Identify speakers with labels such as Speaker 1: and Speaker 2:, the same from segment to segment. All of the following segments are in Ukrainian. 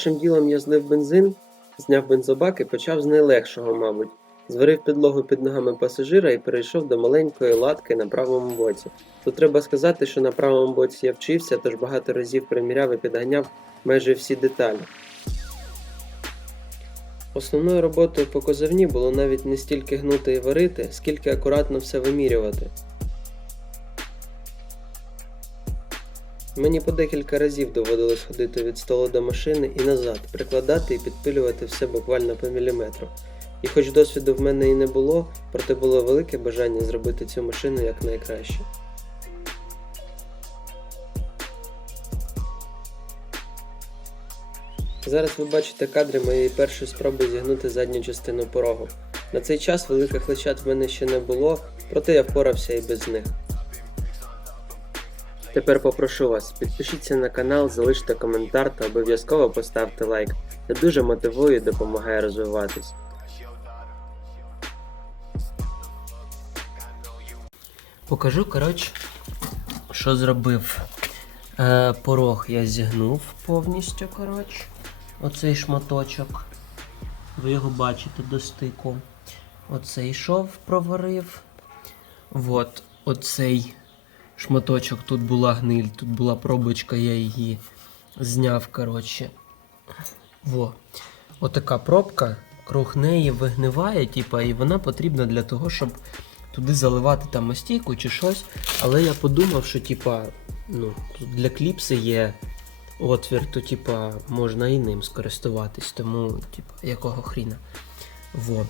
Speaker 1: Першим ділом я злив бензин, зняв бензобак і почав з найлегшого, мабуть. Зварив підлогу під ногами пасажира і перейшов до маленької латки на правому боці. Тут треба сказати, що на правому боці я вчився, тож багато разів приміряв і підганяв майже всі деталі. Основною роботою по козовні було навіть не стільки гнути і варити, скільки акуратно все вимірювати. Мені по декілька разів доводилось ходити від столу до машини і назад, прикладати і підпилювати все буквально по міліметру. І хоч досвіду в мене і не було, проте було велике бажання зробити цю машину якнайкраще. Зараз ви бачите кадри моєї першої спроби зігнути задню частину порогу. На цей час великих лещат в мене ще не було, проте я впорався і без них. Тепер попрошу вас, підпишіться на канал, залиште коментар та обов'язково поставте лайк. Це дуже мотивує і допомагає розвиватись. Покажу, коротше, що зробив. Е, порог я зігнув повністю, коротше. Оцей шматочок. Ви його бачите до стику. Оцей шов проварив. Вот, оцей шматочок тут була гниль, тут була пробочка, я її зняв, коротше. Во. Отака пробка, круг неї вигниває, типа, і вона потрібна для того, щоб туди заливати там мастійку чи щось. Але я подумав, що типа, ну, для кліпси є отвір, то типа можна і ним скористуватись, тому, типа, якого хріна. Во.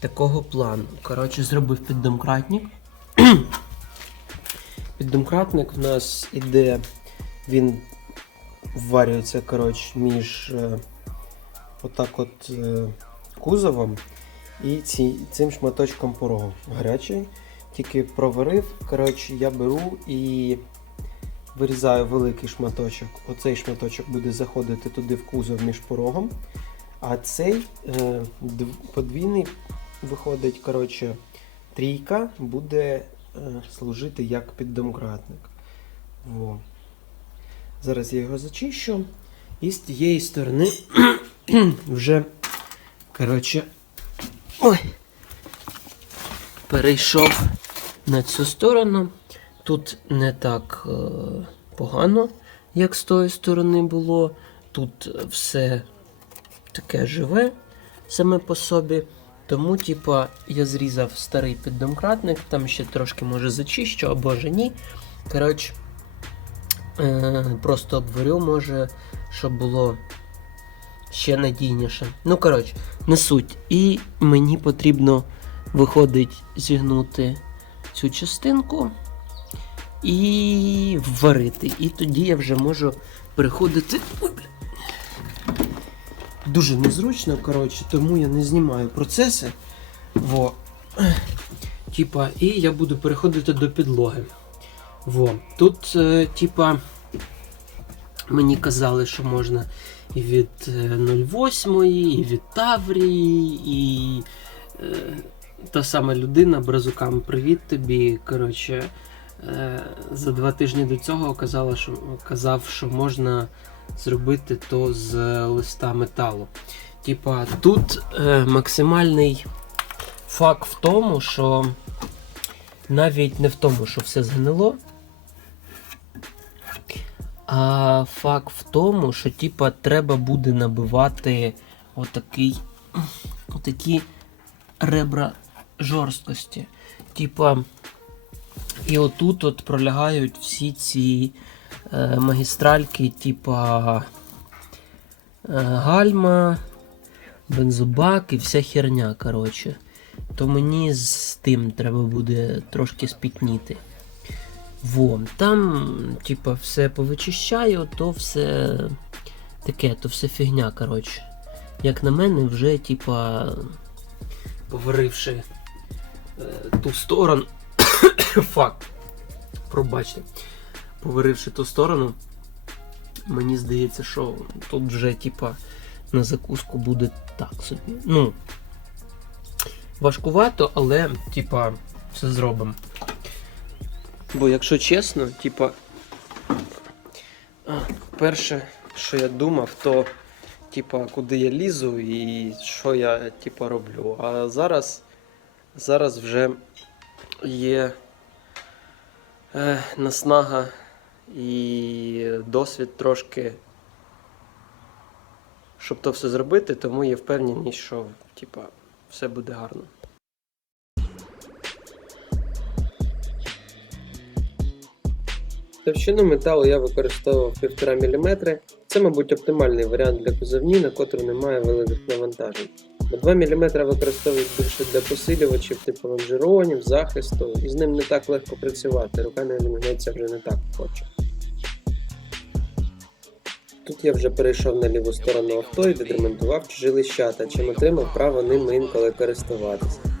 Speaker 1: Такого плану. Коротше, зробив піддомкратник. Піддомкратник в нас іде, він вварюється коротше, між е, отак от е, кузовом і ці, цим шматочком порогу. Гарячий. Тільки проварив. Коротше, я беру і вирізаю великий шматочок. Оцей шматочок буде заходити туди в кузов між порогом. А цей е, подвійний виходить, коротше, трійка буде служити як піддомкратник. Во. Зараз я його зачищу. І з тієї сторони вже, коротше, ой, перейшов на цю сторону. Тут не так е, погано, як з тої сторони було. Тут все таке живе саме по собі. Тому, типа, я зрізав старий піддомкратник, там ще трошки може зачищу або ж ні. Коротше, е, просто обварю, може, щоб було ще надійніше. Ну, коротше, не суть. І мені потрібно виходить зігнути цю частинку і варити. І тоді я вже можу переходити. Ой, бля. Дуже незручно, коротше, тому я не знімаю процеси. Во. Типа, і я буду переходити до підлоги. Во. Тут, е, типа, мені казали, що можна і від е, 0,8, і від Таврії, і е, та сама людина бразукам привіт тобі. Коротше, е, за два тижні до цього казала, що, казав, що можна зробити то з листа металу. Типа, тут е, максимальний факт в тому, що навіть не в тому, що все згнило, а факт в тому, що типа, треба буде набивати отакий, отакі ребра жорсткості. Типа, і отут от пролягають всі ці магістральки, типа е, гальма, бензобак і вся херня, коротше. То мені з тим треба буде трошки спітніти. Во, там, типа, все повичищаю, то все таке, то все фігня, коротше. Як на мене, вже, типа, поваривши е, ту сторону. Факт. Пробачте. Поваривши ту сторону, мені здається, що тут вже, типа, на закуску буде так собі. Ну, важкувато, але, типа, все зробимо. Бо, якщо чесно, типа, перше, що я думав, то типа, куди я лізу і що я типа, роблю. А зараз, зараз вже є е, наснага і досвід трошки, щоб то все зробити, тому є впевненість, що типа, все буде гарно. Товщину металу я використовував 1,5 мм. Це, мабуть, оптимальний варіант для кузовні, на котру немає великих навантажень. Бо 2 мм використовують більше для посилювачів, типу лонжеронів, захисту, і з ним не так легко працювати, руками він гнеться вже не так хоче. Тут я вже перейшов на ліву сторону авто і відремонтував чужі лищата, чим отримав право ними інколи користуватися.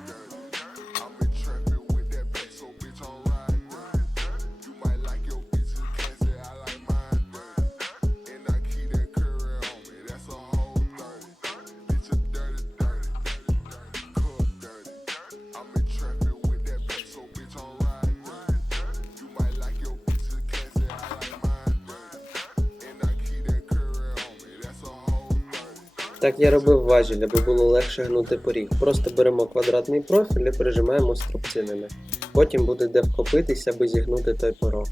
Speaker 1: Так я робив важіль, аби було легше гнути поріг. Просто беремо квадратний профіль і прижимаємо струбцинами. Потім буде де вхопитися, аби зігнути той порог.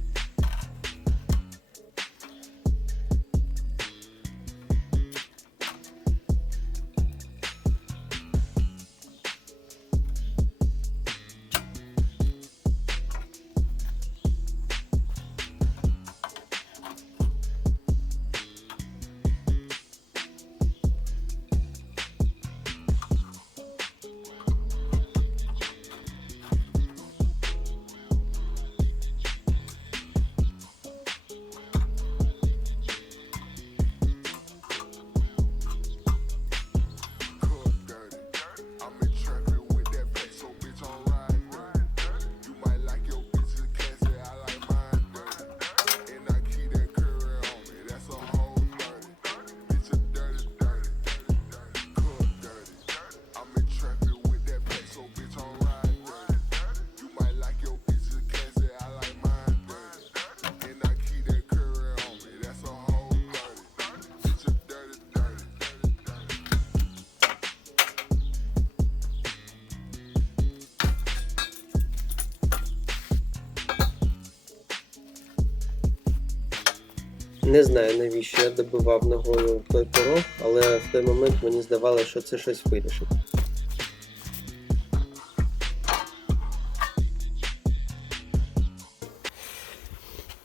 Speaker 1: Не знаю навіщо я добивав ногою той порог, але в той момент мені здавалося, що це щось вирішить.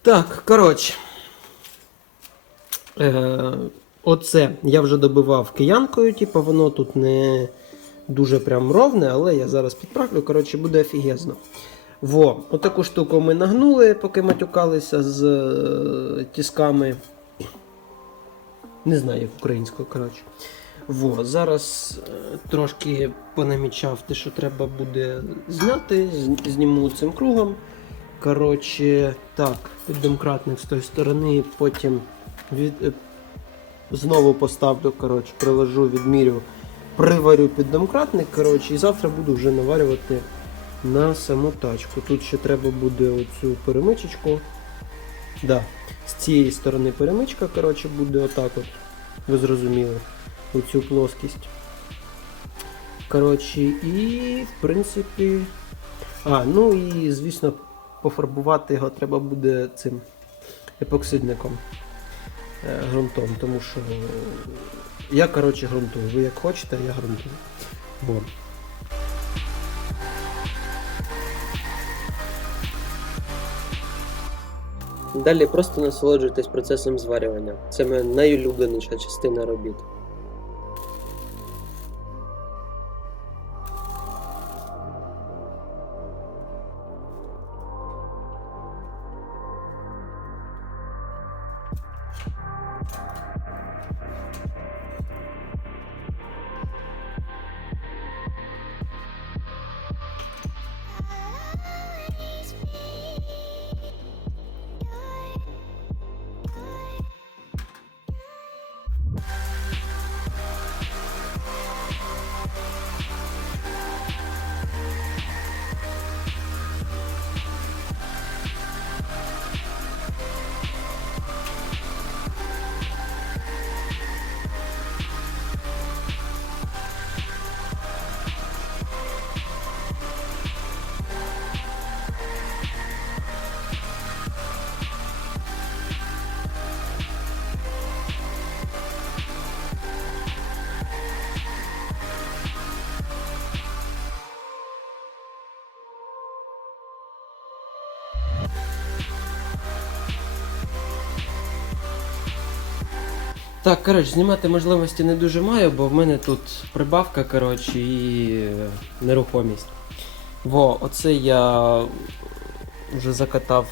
Speaker 1: Так, коротше. Е, оце я вже добивав киянкою, типу воно тут не дуже прям ровне, але я зараз підправлю, коротше, буде офігезно. Во, отаку штуку ми нагнули, поки матюкалися з е, тісками. Не знаю, як українською, коротше. Во, зараз е, трошки понамічав те, що треба буде зняти. Зніму цим кругом. Коротше, так, піддомкратник з тої сторони, потім від, е, знову поставлю, коротше, приложу, відмірю, приварю піддомкратник, коротше, і завтра буду вже наварювати на саму тачку. Тут ще треба буде оцю перемичечку. Да. З цієї сторони перемичка, коротше, буде отак от. Ви зрозуміли. Оцю плоскість. Коротше, і в принципі. А, ну і звісно, пофарбувати його треба буде цим епоксидником е, ґрунтом, тому що е, я, коротше, ґрунтую. Ви як хочете, я ґрунтую. Вон. Далі просто насолоджуйтесь процесом зварювання. Це моя найулюбленіша частина робіт. Так, коротше, знімати можливості не дуже маю, бо в мене тут прибавка, коротше, і е, нерухомість. Во, оце я вже закатав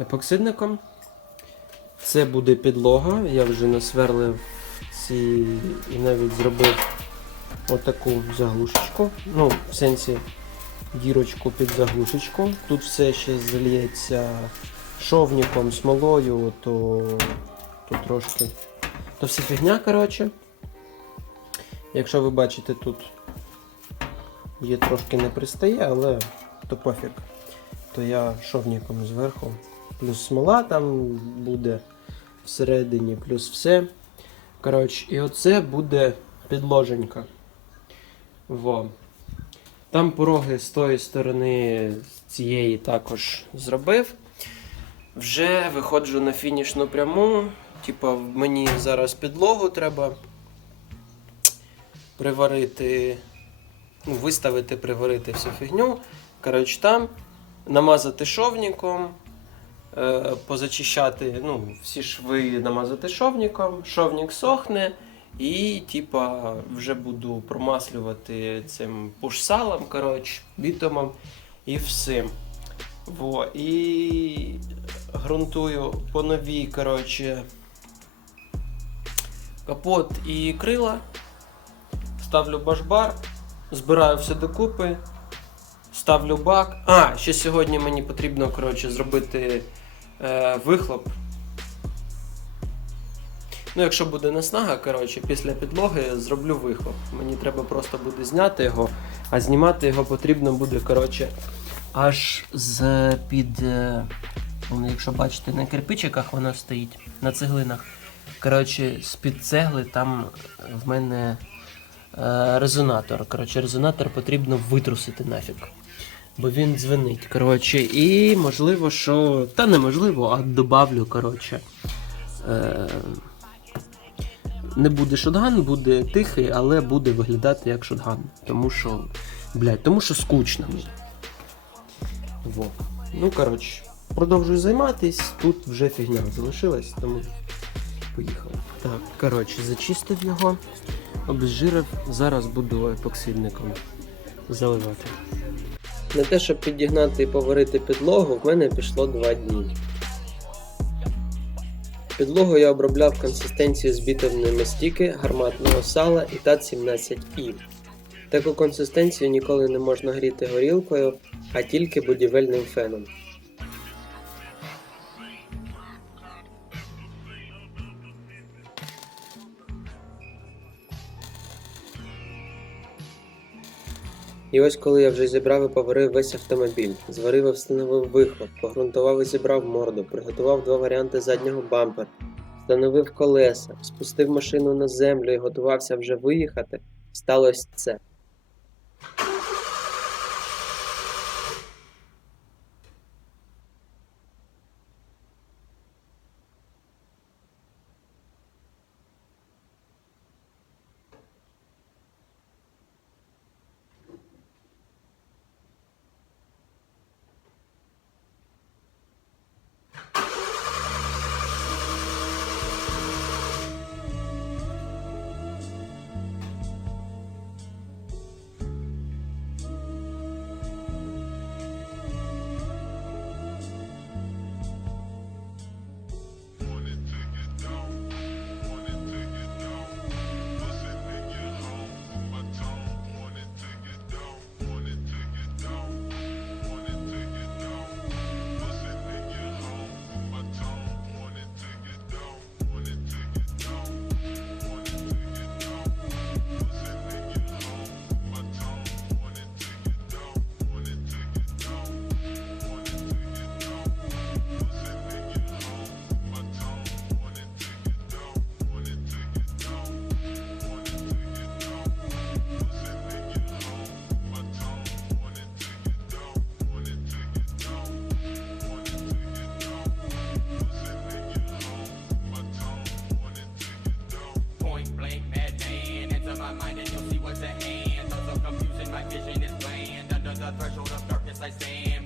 Speaker 1: епоксидником. Це буде підлога. Я вже насверлив ці і навіть зробив отаку заглушечку. Ну, в сенсі дірочку під заглушечку. Тут все ще зальється шовником, смолою, то тут трошки. То все фігня, коротше. Якщо ви бачите, тут є трошки не пристає, але то пофіг. То я шовником зверху. Плюс смола там буде всередині, плюс все. Коротше, і оце буде підложенька. Во. Там пороги з тої сторони, з цієї також зробив. Вже виходжу на фінішну пряму. Типа, мені зараз підлогу треба приварити, ну, виставити, приварити всю фігню. Коротше, там намазати шовником, е, позачищати, ну, всі шви намазати шовником, шовник сохне. І, типа, вже буду промаслювати цим пушсалом, коротше, бітумом і всім. Во, і ґрунтую по новій, коротше, капот і крила. Ставлю башбар, збираю все докупи, ставлю бак. А, ще сьогодні мені потрібно, коротше, зробити е, вихлоп. Ну, якщо буде наснага, коротше, після підлоги зроблю вихлоп. Мені треба просто буде зняти його, а знімати його потрібно буде, коротше, аж з під. Ну, Якщо бачите, на кирпичиках воно стоїть, на цеглинах. Коротше, з-під цегли там в мене е, резонатор. Коротше, резонатор потрібно витрусити нафіг. Бо він дзвенить. Коротше, і можливо, що. Та неможливо, а добавлю, коротше. Е, не буде шотган, буде тихий, але буде виглядати як шотган. Тому що. Блядь, тому що скучно. Во. Ну, коротше, продовжую займатись. Тут вже фігня залишилась, тому поїхав. Так, коротше, зачистив його, обезжирив. Зараз буду епоксидником заливати. На те, щоб підігнати і поварити підлогу, в мене пішло 2 дні. Підлогу я обробляв консистенцію з бітовної мастіки, гарматного сала і тат 17 і Таку консистенцію ніколи не можна гріти горілкою, а тільки будівельним феном. І ось коли я вже зібрав і поварив весь автомобіль, зварив і встановив вихлоп, погрунтував і зібрав морду, приготував два варіанти заднього бампера, встановив колеса, спустив машину на землю і готувався вже виїхати, сталося це.
Speaker 2: my mind and you'll see what's at hand. Though so confusing, my vision is bland. Under the threshold of darkness I stand.